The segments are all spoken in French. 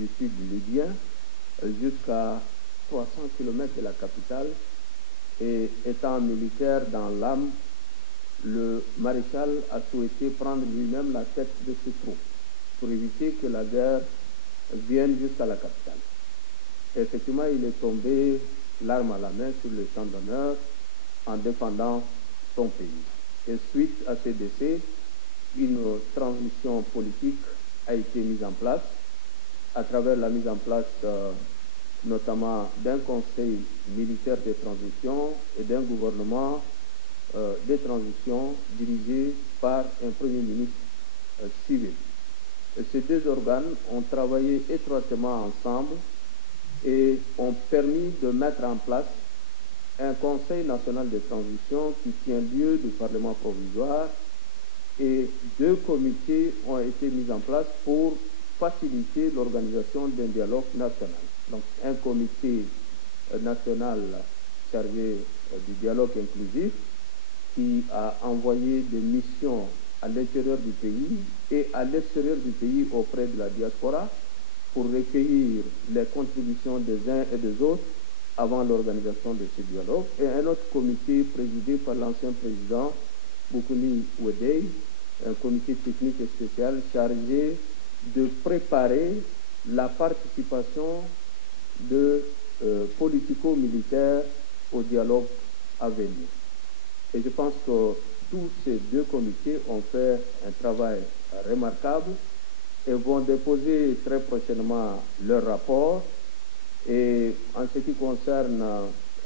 du sud libyen jusqu'à 300 km de la capitale. Et étant militaire dans l'âme, le maréchal a souhaité prendre lui-même la tête de ses troupes pour éviter que la guerre vienne jusqu'à la capitale. Et effectivement, il est tombé l'arme à la main sur le champ d'honneur en défendant son pays. Et suite à ce décès, une transition politique a été mise en place à travers la mise en place notamment d'un conseil militaire de transition et d'un gouvernement de transition dirigé par un premier ministre civil. Et ces deux organes ont travaillé étroitement ensemble et ont permis de mettre en place un conseil national de transition qui tient lieu du Parlement provisoire, et deux comités ont été mis en place pour faciliter l'organisation d'un dialogue national. Donc un comité national chargé du dialogue inclusif qui a envoyé des missions à l'intérieur du pays et à l'extérieur du pays auprès de la diaspora pour recueillir les contributions des uns et des autres avant l'organisation de ce dialogue, et un autre comité présidé par l'ancien président Boukouni Ouédey, un comité technique et spécial chargé de préparer la participation de politico-militaires au dialogue à venir. Et je pense que tous ces deux comités ont fait un travail remarquable et vont déposer très prochainement leur rapport. Et en ce qui concerne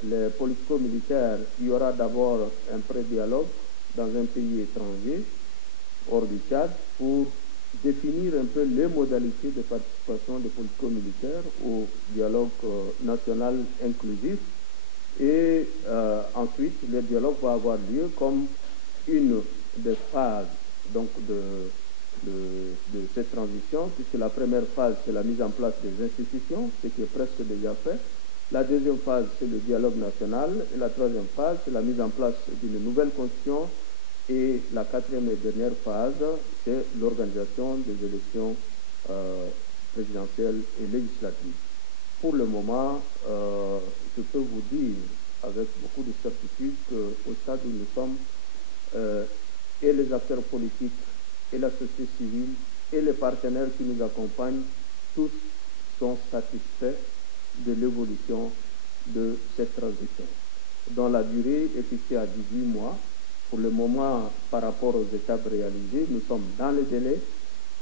les politico-militaires, il y aura d'abord un pré-dialogue dans un pays étranger, hors du Tchad, pour définir un peu les modalités de participation des politico-militaires au dialogue national inclusif. Et ensuite, le dialogue va avoir lieu comme une des phases donc, de cette transition, puisque la première phase, c'est la mise en place des institutions, ce qui est presque déjà fait. La deuxième phase, c'est le dialogue national. Et la troisième phase, c'est la mise en place d'une nouvelle constitution. Et la quatrième et dernière phase, c'est l'organisation des élections présidentielles et législatives. Pour le moment, je peux vous dire avec beaucoup de certitude qu'au stade où nous sommes, et les acteurs politiques, et la société civile, et les partenaires qui nous accompagnent, tous sont satisfaits de l'évolution de cette transition, dont la durée est fixée à 18 mois. Pour le moment, par rapport aux étapes réalisées, nous sommes dans le délai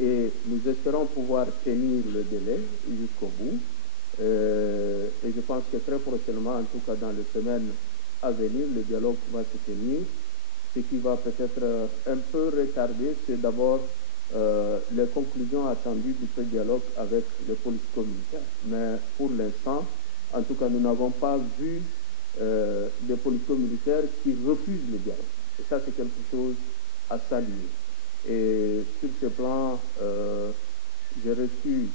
et nous espérons pouvoir tenir le délai jusqu'au bout. Et je pense que très prochainement, en tout cas dans les semaines à venir, le dialogue va se tenir. Ce qui va peut-être un peu retarder, c'est d'abord les conclusions attendues du pré-dialogue avec les politico-militaires. Mais pour l'instant, en tout cas, nous n'avons pas vu des politico-militaires qui refusent le dialogue. Et ça, c'est quelque chose à saluer. Et sur ce plan, j'ai reçu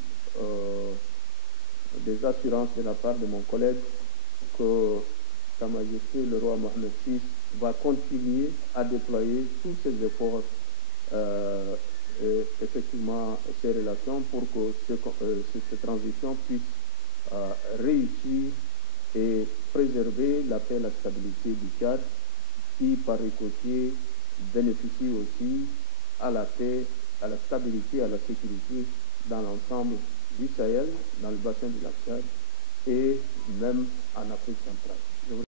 des assurances de la part de mon collègue que Sa Majesté le roi Mohamed VI va continuer à déployer tous ses efforts et effectivement ces relations pour que cette transition puisse réussir et préserver la paix et la stabilité du Tchad, qui par ricochet bénéficie aussi à la paix, à la stabilité, à la sécurité dans l'ensemble du Sahel, dans le bassin du lac Tchad et même en Afrique centrale.